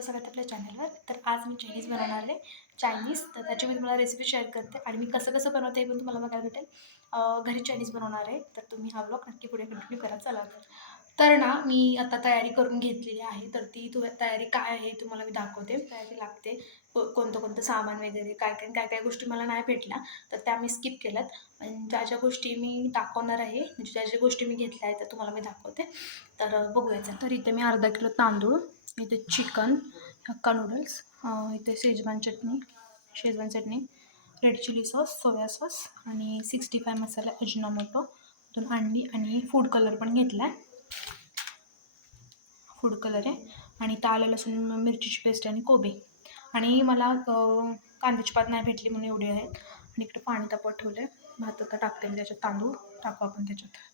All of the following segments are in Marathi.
तुमचं सगळ्यात आपल्या चॅनलवर. तर आज मी चायनीज बनवणार आहे. चायनीज तर त्याची मी तुम्हाला रेसिपी शेअर करते आणि मी कसं कसं बनवते हे पण तुम्हाला बघायला भेटेल. घरी चायनीज बनवणार आहे, तर तुम्ही हा व्लॉग नक्की पुढे कंटिन्यू करा. चला तर ना मी आता तयारी करून घेतलेली आहे. तर ती तयारी काय आहे तुम्हाला मी दाखवते. तयारी लागते कोणतं कोणतं सामान वगैरे काय काय काय काय गोष्टी मला नाही भेटल्या, तर त्या मी स्किप केल्यात. आणि ज्या ज्या गोष्टी मी दाखवणार आहे, म्हणजे ज्या ज्या गोष्टी मी घेतल्या आहेत त्या तुम्हाला मी दाखवते. तर बघूयाचं. तर इथे मी अर्धा किलो तांदूळ, इथे चिकन, हक्का नूडल्स, इथे शेजवान चटणी, red chili sauce, soya sauce आणि 65 मसाला, अजिनोमोटो, 2 अंडी आणि फूड कलर पण घेतला आहे. फूड कलर आहे आणि आलं लसूण मिरचीची पेस्ट आणि कोबी. आणि मला कांद्याची पात नाही भेटली म्हणून एवढे आहेत. आणि इकडे पाणी तापत ठेवलं आहे. भात आता टाकते मी त्याच्यात, तांदूळ टाकू आपण त्याच्यात.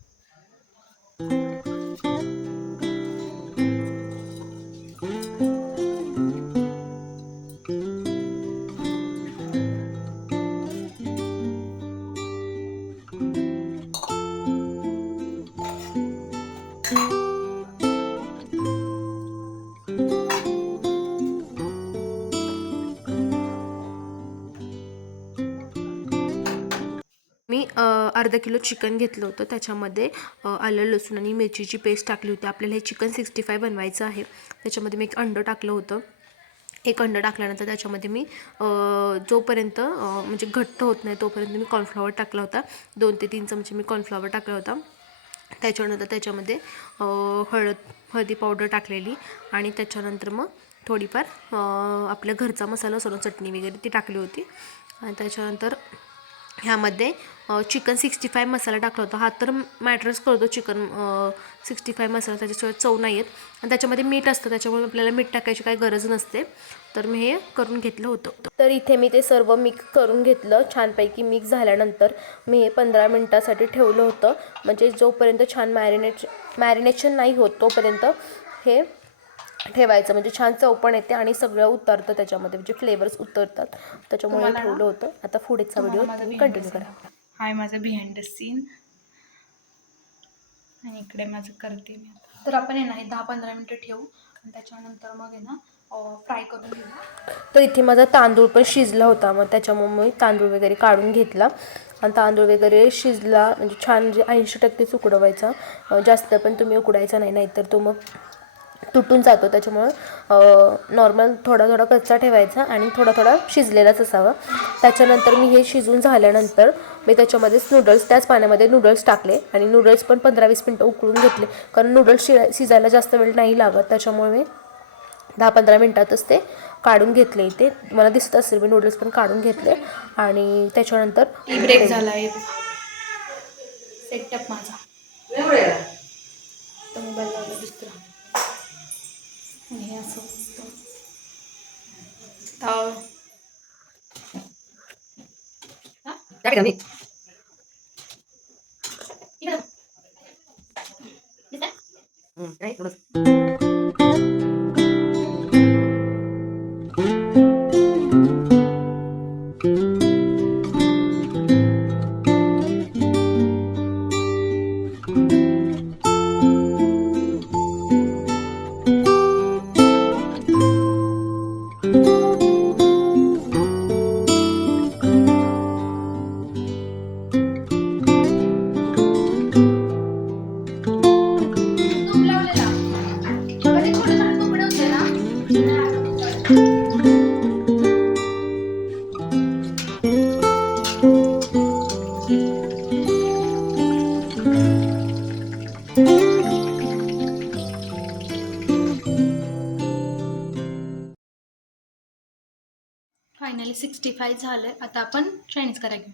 मी अर्धा किलो चिकन घेतलं होतं. त्याच्यामध्ये आलं लसूण आणि मिरचीची पेस्ट टाकली होती. आपल्याला हे चिकन 65 बनवायचं आहे. त्याच्यामध्ये मी एक अंडं टाकलं होतं. एक अंडं टाकल्यानंतर त्याच्यामध्ये मी जोपर्यंत म्हणजे घट्ट होत नाही तोपर्यंत मी कॉर्नफ्लॉवर टाकला होता. 2 ते 3 चमचे मी कॉर्नफ्लॉवर टाकला होता. त्याच्यानंतर त्याच्यामध्ये हळदी पावडर टाकलेली आणि त्याच्यानंतर मग थोडीफार आपल्या घरचा मसाला असतो, चटणी वगैरे ती टाकली होती. आणि त्याच्यानंतर ह्यामध्ये चिकन 65 मसाला टाकला होता. हा तर मॅटर्स करतो, चिकन 65 मसाला, त्याच्याशिवाय चव नाही येत. आणि त्याच्यामध्ये मीठ असतं, त्याच्यामुळे आपल्याला मीठ टाकायची काही गरज नसते. तर मी हे करून घेतलं होतं. तर इथे मी ते सर्व मिक्स करून घेतलं. छानपैकी मिक्स झाल्यानंतर मी हे 15 मिनटासाठी ठेवलं होतं. म्हणजे जोपर्यंत छान मॅरिनेशन नाही होत तोपर्यंत हे ठेवायचं, म्हणजे छान चव पण येते आणि सगळं उतरतं त्याच्यामध्ये, म्हणजे फ्लेवर्स उतरतात. त्याच्यामुळे ठेवलं होतं. आता पुढेचा व्हिडिओ कंटिन्यू करा. हाय माझा बिहाइंड द सीन आणि इकडे माझं करते मी. तर आपण आहे ना 10-15 मिनटं ठेवू आणि त्याच्यानंतर मग आहे ना फ्राय करून घेऊ. तर इथे माझा तांदूळ पण शिजला होता. मग त्याच्यामुळे मी तांदूळ वगैरे काढून घेतला आणि तांदूळ वगैरे शिजला म्हणजे छान, म्हणजे 80% उकडवायचा. जास्त पण तुम्ही उकडायचा नाही, नाहीतर तो मग तुटून जातो. त्याच्यामुळं नॉर्मल थोडा थोडा कच्चा ठेवायचा आणि थोडा थोडा शिजलेलाच असावा. त्याच्यानंतर मी हे शिजून झाल्यानंतर मी त्याच्यामध्येच त्याच पाण्यामध्ये नूडल्स टाकले आणि नूडल्स पण 15-20 मिनटं उकळून घेतले. कारण नूडल्स शिजायला जास्त वेळ नाही लागत, त्याच्यामुळे मी 10-15 मिनटातच ते काढून घेतले. इथे मला दिसत असेल मी नूडल्स पण काढून घेतले. आणि त्याच्यानंतर ब्रेक झाला आहे सेटअप माझा, तर मोबाईल लावला दिसतो आणि हे असं फायनली 65 झालं. आता आपण चायनीज करायला घेऊ.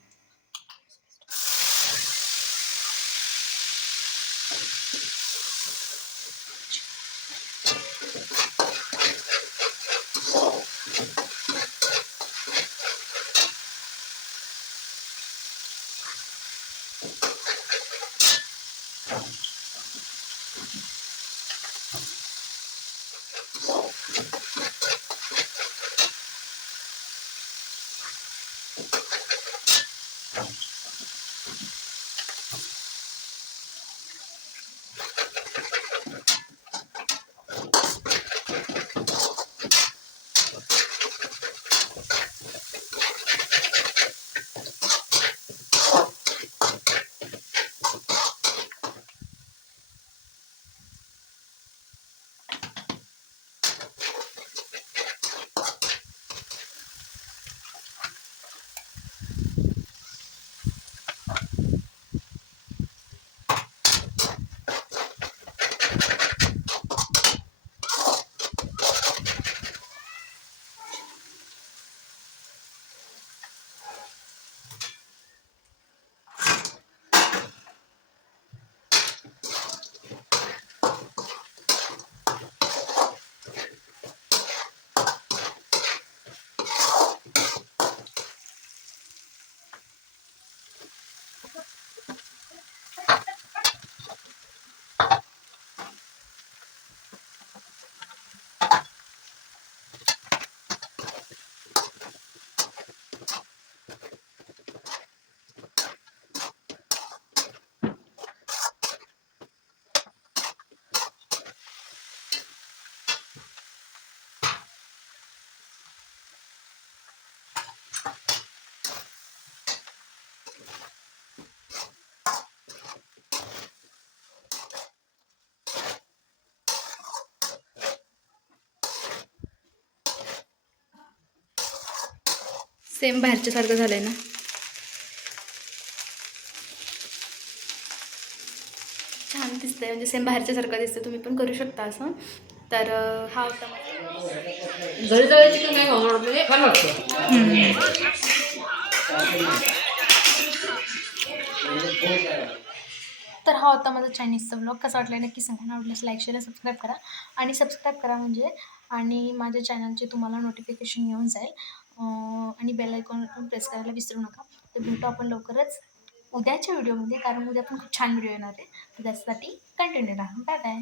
सेम बाहेरच्यासारखं झालं आहे ना. छान दिसतंय, म्हणजे सेम बाहेरच्यासारखं दिसतं. तुम्ही पण करू शकता असं. तर हा होता घरी जायचं चिकन काय खाऊ म्हणजे छान वाटतं. तर हा होता माझा चायनीजचा ब्लॉग. कसा वाटला नक्की सांगा. आवडल्यास लाईक शेअर सबस्क्राईब करा. आणि सबस्क्राईब करा म्हणजे आणि माझ्या चॅनलचे तुम्हाला नोटिफिकेशन येऊन जाईल. आणि बेल आयकॉन पण प्रेस करायला विसरू नका. तर भेटू आपण लवकरच उद्याच्या व्हिडिओमध्ये, कारण उद्या पण खूप छान व्हिडिओ येणार आहे. तर त्यासाठी कंटिन्यू राहा. Bye bye.